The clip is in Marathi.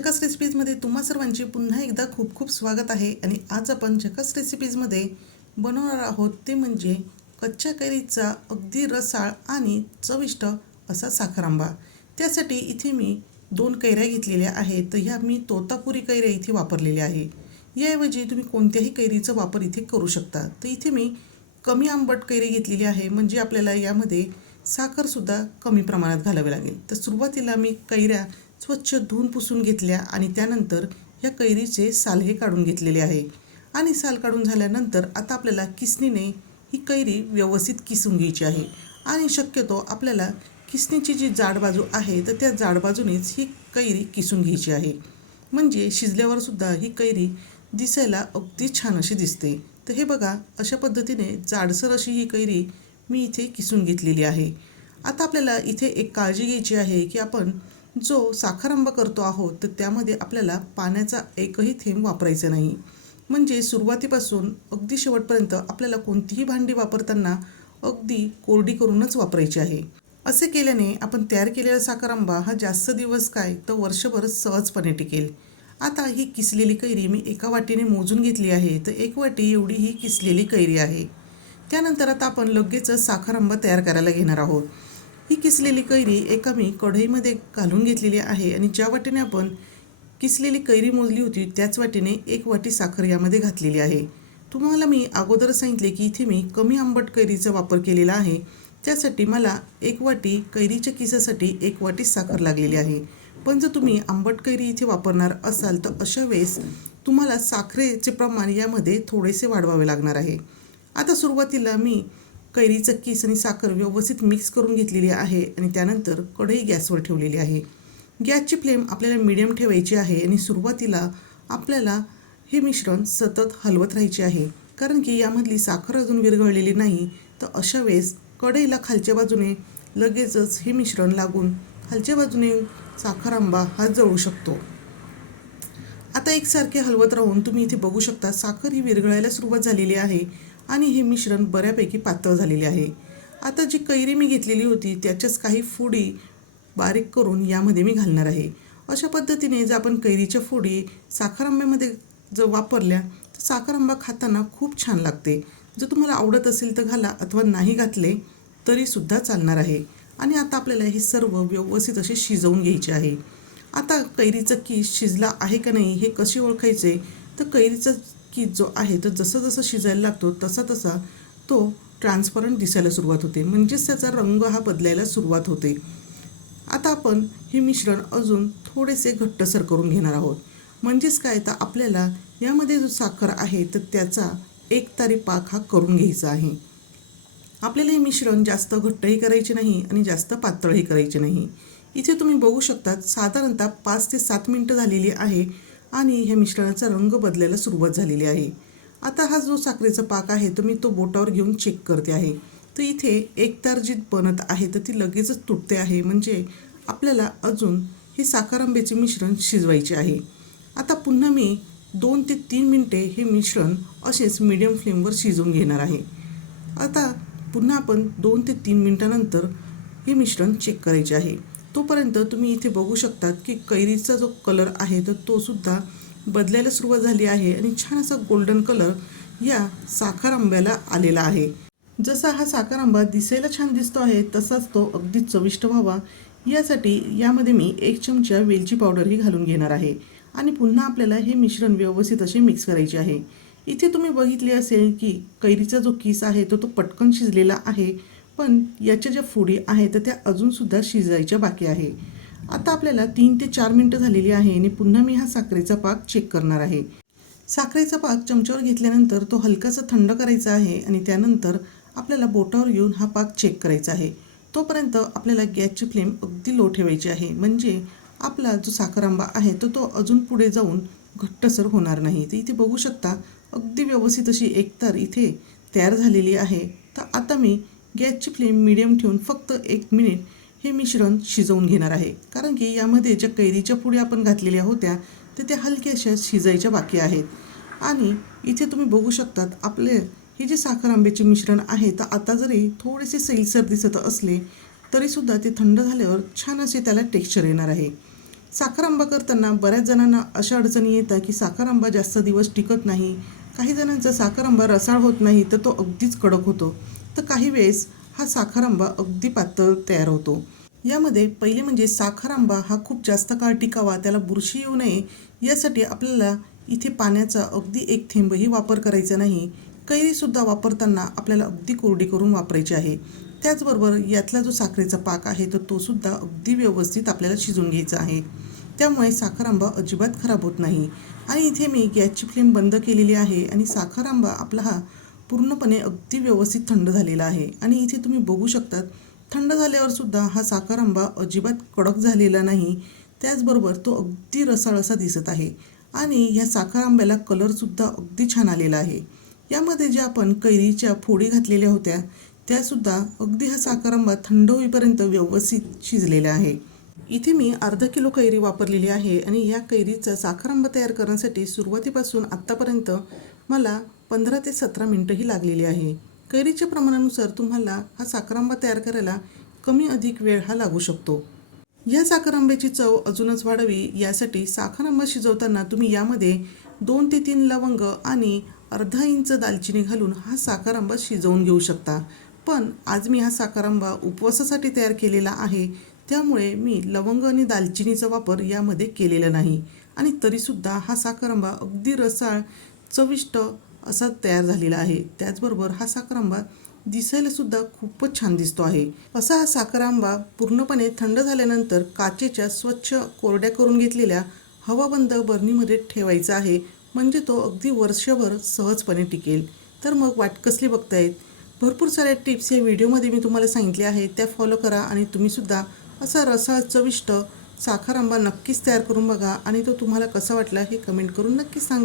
झकास रेसिपीजमध्ये तुम्हा सर्वांचे पुन्हा एकदा खूप खूप स्वागत आहे. आणि आज आपण झकास रेसिपीजमध्ये बनवणार आहोत ते म्हणजे कच्च्या कैरीचा अगदी रसाळ आणि चविष्ट असा साखर आंबा त्यासाठी इथे मी दोन कैऱ्या घेतलेल्या आहेत. तर ह्या मी तोतापुरी कैऱ्या इथे वापरलेल्या आहे. याऐवजी तुम्ही कोणत्याही कैरीचा वापर इथे करू शकता. तर इथे मी कमी आंबट कैरी घेतलेली आहे. म्हणजे आपल्याला यामध्ये साखरसुद्धा कमी प्रमाणात घालावी लागेल. तर सुरुवातीला मी कैऱ्या स्वच्छ धुवून पुसून घेतल्या आणि त्यानंतर या कैरीचे साल हे काढून घेतलेले आहे. आणि साल काढून झाल्यानंतर आता आपल्याला किसणीने ही कैरी व्यवस्थित किसून घ्यायची आहे. आणि शक्यतो आपल्याला किसणीची जी जाड बाजू आहे तर त्या जाड बाजूनेच ही कैरी किसून घ्यायची आहे. म्हणजे शिजल्यावर सुद्धा ही कैरी दिसायला अगदी छान अशी दिसते. तर हे बघा अशा पद्धतीने जाडसर अशी ही कैरी मी इथे किसून घेतलेली आहे. आता आपल्याला इथे एक काळजी घ्यायची आहे की आपण जो साखरंब करतो आहोत तर त्यामध्ये आपल्याला पाण्याचा एकही थेंब वापरायचा नाही. म्हणजे सुरुवातीपासून अगदी शेवटपर्यंत आपल्याला कोणतीही भांडी वापरताना अगदी कोरडी करूनच वापरायची आहे. असे केल्याने आपण तयार केलेला साखरांबा हा जास्त दिवस काय तर वर्षभर सहजपणे टिकेल. आता ही किसलेली कैरी मी एका वाटीने मोजून घेतली आहे तर एक वाटी एवढी ही किसलेली कैरी आहे. त्यानंतर आता आपण लगेचच साखरंबा तयार करायला घेणार आहोत. ही किसलेली कैरी एका मी कढईमध्ये घालून घेतलेली आहे आणि ज्या वाटेने आपण किसलेली कैरी मोजली होती त्याच वाटेने एक वाटी साखर यामध्ये घातलेली आहे. तुम्हाला मी अगोदर सांगितले की इथे मी कमी आंबट कैरीचा वापर केलेला आहे. त्यासाठी मला एक वाटी कैरीच्या किसासाठी एक वाटी साखर लागलेली आहे. पण जर तुम्ही आंबट कैरी इथे वापरणार असाल तर अशा वेळेस तुम्हाला साखरेचे प्रमाण यामध्ये थोडेसे वाढवावे लागणार आहे. आता सुरुवातीला मी कैरीचं किस आणि साखर व्यवस्थित मिक्स करून घेतलेली आहे आणि त्यानंतर कढई गॅसवर ठेवलेली आहे. गॅसची फ्लेम आपल्याला मिडियम ठेवायची आहे आणि सुरुवातीला आपल्याला हे मिश्रण सतत हलवत राहायचे आहे. कारण की यामधली साखर अजून विरघळलेली नाही तर अशा वेळेस कढईला खालच्या बाजूने लगेचच हे मिश्रण लागून खालच्या बाजूने साखर आंबा हा जळू शकतो. आता एकसारखे हलवत राहून तुम्ही इथे बघू शकता साखर ही विरघळायला सुरुवात झालेली आहे. आणि हे मिश्रण बऱ्यापैकी पातळ झालेले आहे. आता जी कैरी मी घेतलेली होती त्याच्याच काही फुडी बारीक करून यामध्ये मी घालणार आहे. अशा पद्धतीने जर आपण कैरीच्या फोडी साखर आंब्यामध्ये जर वापरल्या तर साखर आंबा खाताना खूप छान लागते. जर तुम्हाला आवडत असेल तर घाला अथवा नाही घातले तरीसुद्धा चालणार आहे. आणि आता आपल्याला हे सर्व व्यवस्थित असे शिजवून घ्यायचे आहे. आता कैरीचं कीस शिजला आहे का नाही हे कसे ओळखायचे? तर कैरीचं की जो आहे तो जसं जसं शिजायला लागतो तसा तसा तो ट्रान्सपरंट दिसायला सुरुवात होते. म्हणजेच त्याचा रंग हा बदलायला सुरुवात होते. आता आपण हे मिश्रण अजून थोडेसे घट्टसर करून घेणार आहोत. म्हणजेच काय तर आपल्याला यामध्ये जो साखर आहे तर त्याचा एक तारी पाक हा करून घ्यायचा आहे. आपल्याला हे मिश्रण जास्त घट्टही करायचे नाही आणि जास्त पातळही करायचे नाही. इथे तुम्ही बघू शकतात साधारणतः पाच ते सात मिनटं झालेली आहे. आणि ह्या मिश्रणाचा रंग बदलायला सुरुवात झालेली आहे. आता हा जो साखरेचा पाक आहे तर मी तो बोटावर घेऊन चेक करते आहे. तर इथे एकतार जी बनत आहे तर ती लगेचच तुटते आहे. म्हणजे आपल्याला अजून हे साखर आंब्याचे मिश्रण शिजवायचे आहे. आता पुन्हा मी दोन ते तीन मिनटे हे मिश्रण असेच मीडियम फ्लेमवर शिजवून घेणार आहे. आता पुन्हा आपण दोन ते तीन मिनटानंतर हे मिश्रण चेक करायचे आहे. तोपर्यंत तुम्ही इथे बघू शकतात की कैरीचा जो कलर आहे तर तो सुद्धा बदलायला सुरुवात झाली आहे आणि छान असा गोल्डन कलर या साखर आंब्याला आलेला आहे. जसा हा साखर आंबा दिसायला छान दिसतो आहे तसाच तो अगदी चविष्ट व्हावा. यासाठी यामध्ये मी एक चमचा वेलची पावडरही घालून घेणार आहे. आणि पुन्हा आपल्याला हे मिश्रण व्यवस्थित असे मिक्स करायचे आहे. इथे तुम्ही बघितले असेल की कैरीचा जो किस आहे तो तो पटकन शिजलेला आहे. पण याच्या ज्या फोडी आहेत तर त्या अजूनसुद्धा शिजायच्या बाकी आहे. आता आपल्याला तीन ते चार मिनटं झालेली आहे आणि पुन्हा मी हा साखरेचा पाक चेक करणार आहे. साखरेचा पाक चमच्यावर घेतल्यानंतर तो हलकासा थंड करायचा आहे आणि त्यानंतर आपल्याला बोटावर घेऊन हा पाक चेक करायचा आहे. तोपर्यंत आपल्याला गॅसची फ्लेम अगदी लो ठेवायची आहे. म्हणजे आपला जो साखर आंबा आहे तो तो अजून पुढे जाऊन घट्टसर होणार नाही. तर इथे बघू शकता अगदी व्यवस्थित अशी एकतर इथे तयार झालेली आहे. तर आता मी गॅसची फ्लेम मिडियम ठेवून फक्त एक मिनिट हे मिश्रण शिजवून घेणार आहे. कारण की यामध्ये ज्या कैरीच्या पुढे आपण घातलेल्या होत्या तर त्या हलक्याशा शिजायच्या बाकी आहेत. आणि इथे तुम्ही बघू शकतात आपले हे जे साखर आंब्याचे मिश्रण आहे तर आता जरी थोडेसे सैलसर दिसत असले तरीसुद्धा ते थंड झाल्यावर छान असे त्याला टेक्स्चर येणार आहे. साखर आंबा करताना बऱ्याच जणांना अशा अडचणी येतात की साखर आंबा जास्त दिवस टिकत नाही. काही जणांचा साखर आंबा रसाळ होत नाही तर तो अगदीच कडक होतो. तर काही वेळेस हा साखर आंबा अगदी पातळ तयार होतो. यामध्ये पहिले म्हणजे साखर आंबा हा खूप जास्त काळ टिकावा त्याला बुरशी येऊ नये यासाठी आपल्याला इथे पाण्याचा अगदी एक थेंबही वापर करायचा नाही. कैरीसुद्धा वापरताना आपल्याला अगदी कोरडी करून वापरायची आहे. त्याचबरोबर यातला जो साखरेचा पाक आहे तर तो सुद्धा अगदी व्यवस्थित आपल्याला शिजून घ्यायचा आहे. त्यामुळे साखर आंबा अजिबात खराब होत नाही. आणि इथे मी गॅसची फ्लेम बंद केलेली आहे आणि साखर आंबा आपला हा पूर्णपणे अगदी व्यवस्थित थंड झालेला आहे. आणि इथे तुम्ही बघू शकतात थंड झाल्यावर सुद्धा हा साखर आंबा अजिबात कडक झालेला नाही. त्याचबरोबर तो अगदी रसाळ असा दिसत आहे. आणि ह्या साखर आंब्याला कलरसुद्धा अगदी छान आलेला आहे. यामध्ये ज्या आपण कैरीच्या फोडी घातलेल्या होत्या त्यासुद्धा अगदी हा साखर आंबा थंड होईपर्यंत व्यवस्थित शिजलेला आहे. इथे मी अर्धा किलो कैरी वापरलेली आहे आणि या कैरीचा साखर आंबा तयार करण्यासाठी सुरुवातीपासून आत्तापर्यंत मला पंधरा ते सतरा मिनटंही लागलेली आहे. कैरीच्या प्रमाणानुसार तुम्हाला हा साखर आंबा तयार करायला कमी अधिक वेळ हा लागू शकतो. या साखर आंब्याची चव अजूनच वाढावी यासाठी साखर आंबा शिजवताना तुम्ही यामध्ये दोन ते तीन लवंग आणि अर्धा इंच दालचिनी घालून हा साखर आंबा शिजवून घेऊ शकता. पण आज मी हा साखर आंबा उपवासासाठी तयार केलेला आहे त्यामुळे मी लवंग आणि दालचिनीचा वापर यामध्ये केलेला नाही. आणि तरीसुद्धा हा साखरांबा अगदी रसाळ चविष्ट असा तयार झालेला आहे. त्याचबरोबर हा साखर आंबा दिसायला सुद्धा खूपच छान दिसतो आहे. असा हा साखर आंबा पूर्णपणे थंड झाल्यानंतर काचेच्या स्वच्छ कोरड्या करून घेतलेल्या हवाबंद बर्नीमध्ये ठेवायचा आहे. म्हणजे तो अगदी वर्षभर सहजपणे टिकेल. तर मग वाट कसली बघतायत? भरपूर साऱ्या टिप्स या व्हिडिओमध्ये मी तुम्हाला सांगितल्या आहेत. त्या फॉलो करा आणि तुम्हीसुद्धा असा रसाळ चविष्ट साखर आंबा नक्कीच तयार करून बघा आणि तो तुम्हाला कसा वाटला हे कमेंट करून नक्कीच सांगा.